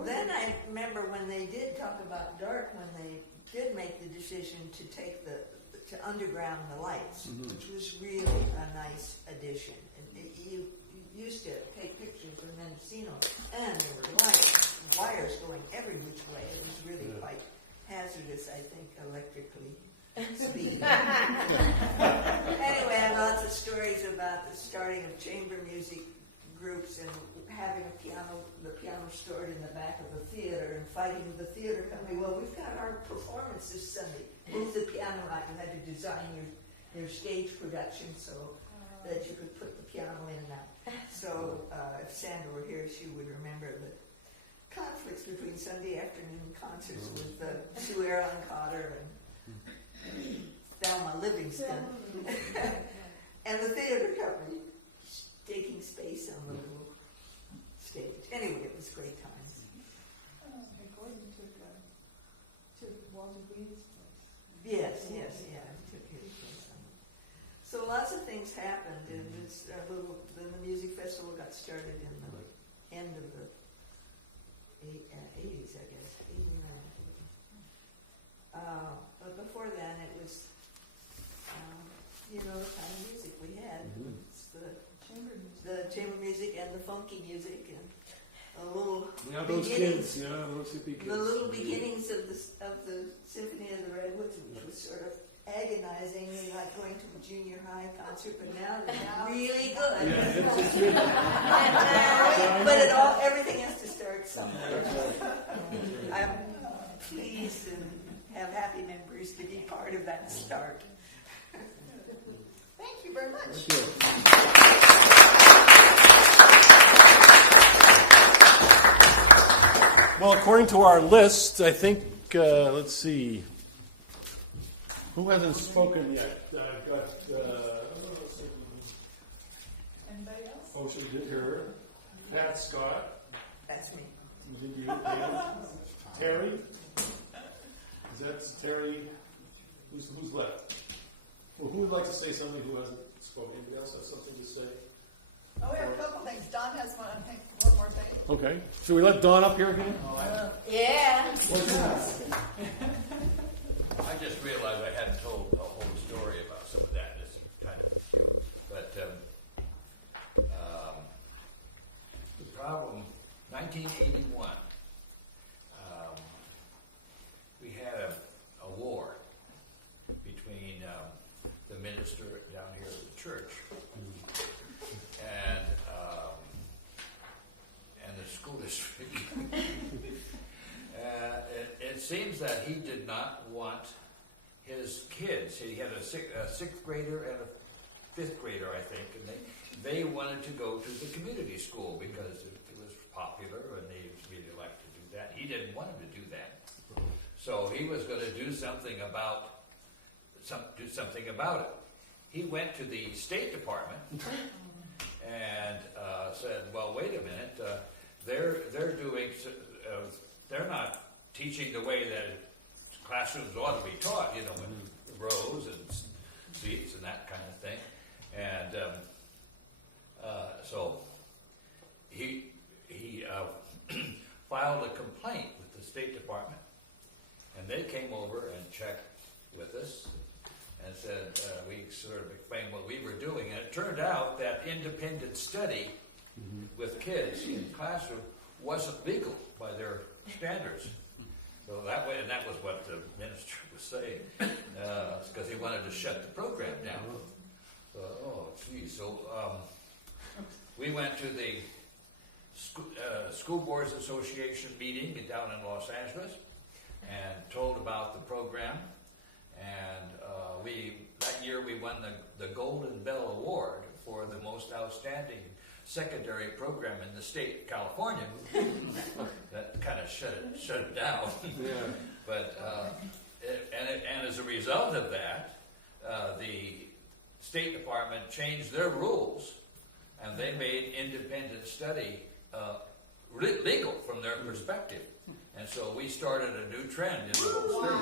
Then I remember when they did talk about dark, when they did make the decision to take to underground the lights, which was really a nice addition. You used to take pictures of Mendocino, and there were wires going every which way. It was really quite hazardous, I think, electrically speaking. Anyway, I have lots of stories about the starting of chamber music groups and having the piano stored in the back of the theater and fighting with the theater company. Well, we've got our performance this Sunday. Move the piano out. You had to design your stage production so that you could put the piano in and out. So if Sandra were here, she would remember the conflicts between Sunday afternoon concerts with Sue Aaron Cotter and Thelma Livingston, and the theater company taking space on the little stage. Anyway, it was great times. Gordon took Walter Green's place. Yes, yeah, I took his place on it. So lots of things happened, and then the music festival got started in the end of the 80s, I guess, 89. But before then, it was, the kind of music we had. It's the chamber music and the funky music and a little those kids, those hippie kids. the little beginnings of the Symphony of the Redwoods, which was sort of agonizing, like going to a junior high concert, but now they're really good. Yeah, it's really But everything has to start somewhere. I'm pleased and have happy members to be part of that start. Thank you very much. Thank you. Well, according to our list, I think, let's see, who hasn't spoken yet? I've got, Anybody else? Ocean did her, Pat Scott, That's me. did you, David? Terry? Is that Terry? Who's left? Well, who would like to say something who hasn't spoken? Anybody else have something to say? Oh, we have a couple things. Don has one more thing. Okay. Should we let Dawn up here again? Yeah. I just realized I hadn't told a whole story about some of that. This is kind of cute. But the problem, 1981, we had a war between the minister down here at the church and the school district. It seems that he did not want his kids. He had a sixth grader and a fifth grader, I think, and they wanted to go to the community school because it was popular and they really liked to do that. He didn't want them to do that, so he was going to do something about it. He went to the State Department and said, "Well, wait a minute. They're not teaching the way that classrooms ought to be taught, with rows and seats and that kind of thing." And so he filed a complaint with the State Department, and they came over and checked with us and said, we sort of explained what we were doing, and it turned out that independent study with kids in the classroom wasn't legal by their standards. So that was what the minister was saying, because he wanted to shut the program down. So, So we went to the School Boards Association meeting down in Los Angeles and told about the program. And that year we won the Golden Bell Award for the most outstanding secondary program in the state of California. That kind of shut it down. Yeah. But and as a result of that, the State Department changed their rules, and they made independent study legal from their perspective. And so we started a new trend in the whole state.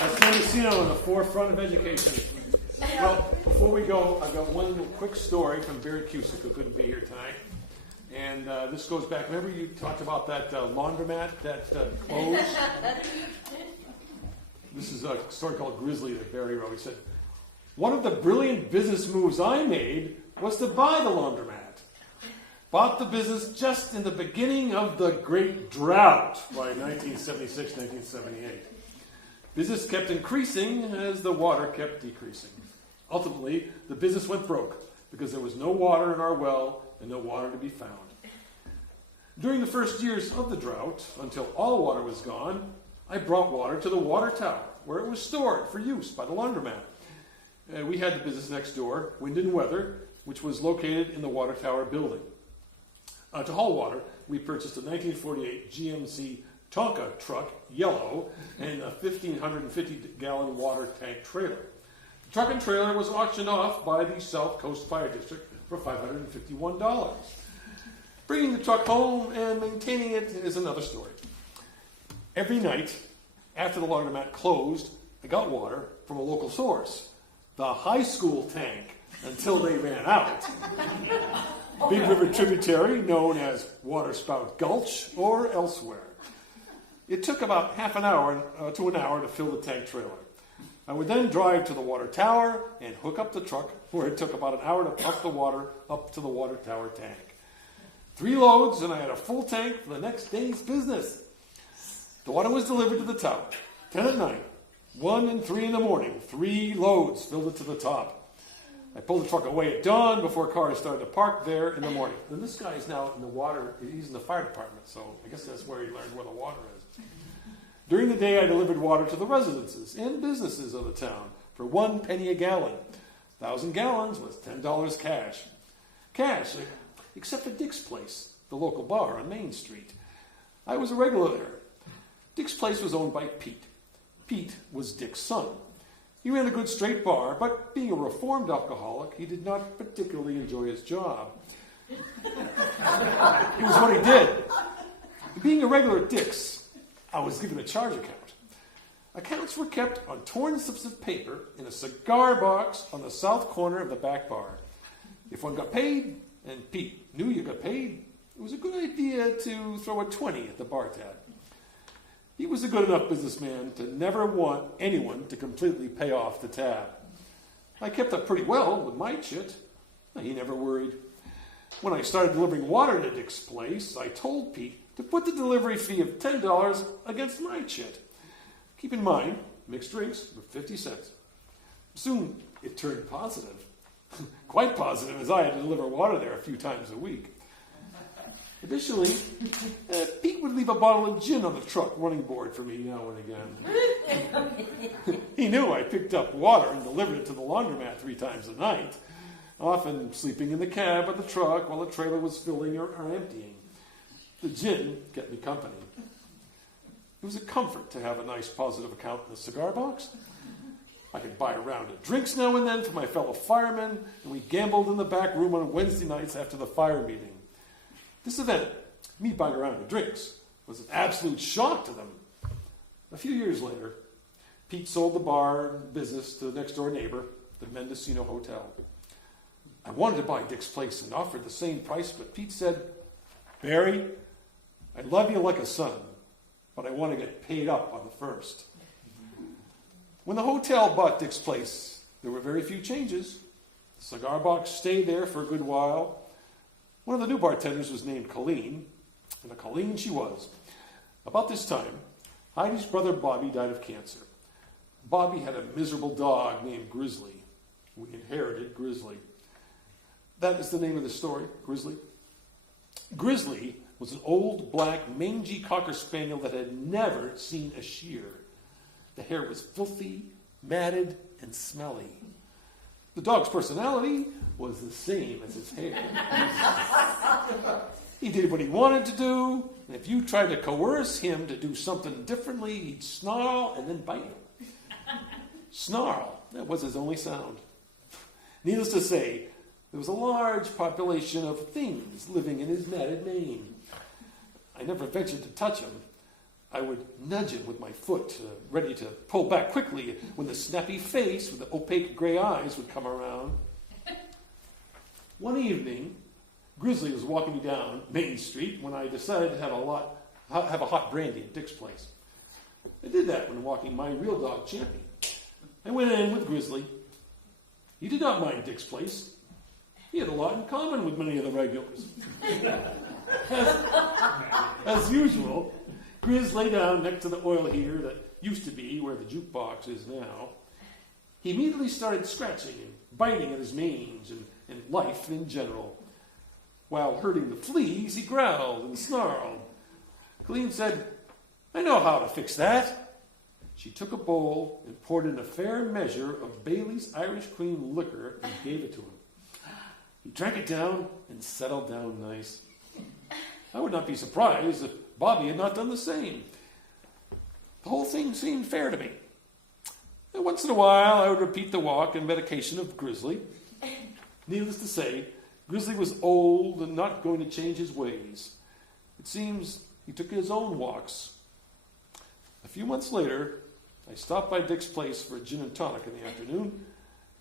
That's Mendocino in the forefront of education. Well, before we go, I've got one little quick story from Barry Cusick, who couldn't be here tonight. And this goes back, remember you talked about that laundromat that closed? This is a story called Grizzly that Barry wrote. He said, "One of the brilliant business moves I made was to buy the laundromat. Bought the business just in the beginning of the Great Drought by 1976, 1978. Business kept increasing as the water kept decreasing. Ultimately, the business went broke because there was no water in our well and no water to be found. During the first years of the drought, until all water was gone, I brought water to the water tower, where it was stored for use by the laundromat. We had the business next door, Wind and Weather, which was located in the water tower building. To haul water, we purchased a 1948 GMC Tonka truck, yellow, and a 1,550-gallon water tank trailer. The truck and trailer was auctioned off by the South Coast Fire District for $551. Bringing the truck home and maintaining it is another story. Every night, after the laundromat closed, I got water from a local source, the high school tank, until they ran out. Big River tributary known as Waterspout Gulch or elsewhere. It took about half an hour to an hour to fill the tank trailer. I would then drive to the water tower and hook up the truck, where it took about an hour to pump the water up to the water tower tank. 3 loads, and I had a full tank for the next day's business. The water was delivered to the tower, 10 at night, 1 and 3 in the morning. 3 loads filled it to the top. I pulled the truck away at dawn before cars started to park there in the morning. And this guy is now in the water, he's in the fire department, so I guess that's where he learned where the water is. During the day, I delivered water to the residences and businesses of the town for 1 penny a gallon. 1,000 gallons was $10 cash. Cash, except for Dick's Place, the local bar on Main Street. I was a regular there. Dick's Place was owned by Pete. Pete was Dick's son. He ran a good straight bar, but being a reformed alcoholic, he did not particularly enjoy his job. It was what he did. Being a regular at Dick's, I was given a charge account. Accounts were kept on torn slips of paper in a cigar box on the south corner of the back bar. If one got paid, and Pete knew you got paid, it was a good idea to throw a 20 at the bar tab. He was a good enough businessman to never want anyone to completely pay off the tab. I kept up pretty well with my chit. He never worried. When I started delivering water to Dick's Place, I told Pete to put the delivery fee of $10 against my chit. Keep in mind, mixed drinks were 50 cents. Soon it turned positive. Quite positive, as I had to deliver water there a few times a week. Additionally, Pete would leave a bottle of gin on the truck running board for me now and again. He knew I picked up water and delivered it to the laundromat 3 times a night, often sleeping in the cab of the truck while the trailer was filling or emptying. The gin kept me company. It was a comfort to have a nice positive account in the cigar box. I could buy a round of drinks now and then for my fellow firemen, and we gambled in the back room on Wednesday nights after the fire meeting. This event, me buying a round of drinks, was an absolute shock to them. A few years later, Pete sold the bar business to the next door neighbor, the Mendocino Hotel. I wanted to buy Dick's Place and offered the same price, but Pete said, "Barry, I love you like a son, but I want to get paid up on the first." When the hotel bought Dick's Place, there were very few changes. The cigar box stayed there for a good while. One of the new bartenders was named Colleen, and a Colleen she was. About this time, Heidi's brother Bobby died of cancer. Bobby had a miserable dog named Grizzly. We inherited Grizzly. That is the name of the story, Grizzly. Grizzly was an old, black, mangy cocker spaniel that had never seen a shear. The hair was filthy, matted, and smelly. The dog's personality was the same as his hair. He did what he wanted to do, and if you tried to coerce him to do something differently, he'd snarl and then bite you. Snarl, that was his only sound. Needless to say, there was a large population of things living in his matted mane. I never ventured to touch him. I would nudge him with my foot, ready to pull back quickly when the snappy face with the opaque gray eyes would come around. One evening, Grizzly was walking me down Main Street when I decided to have a hot brandy at Dick's Place. I did that when walking my real dog, Champion. I went in with Grizzly. He did not mind Dick's Place. He had a lot in common with many of the regulars. As usual, Grizz lay down next to the oil heater that used to be where the jukebox is now. He immediately started scratching and biting at his mange and life in general. While hurting the fleas, he growled and snarled. Colleen said, "I know how to fix that." She took a bowl and poured in a fair measure of Bailey's Irish Cream liquor and gave it to him. He drank it down and settled down nice. would not be surprised if Bobby had not done the same. The whole thing seemed fair to me. And once in a while, I would repeat the walk and medication of Grizzly. Needless to say, Grizzly was old and not going to change his ways. It seems he took his own walks. A few months later, I stopped by Dick's place for a gin and tonic in the afternoon.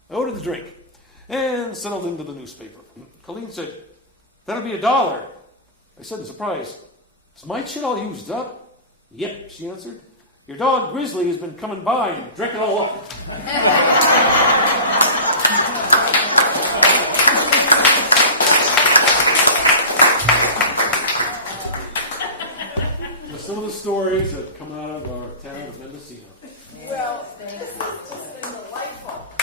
I ordered the drink and settled into the newspaper. Colleen said, "That'll be $1." I said in surprise, "Is my shit all used up?" "Yep," she answered. "Your dog Grizzly has been coming by and drank it all up." Some of the stories that come out of our town of Mendocino. Well, this has been delightful.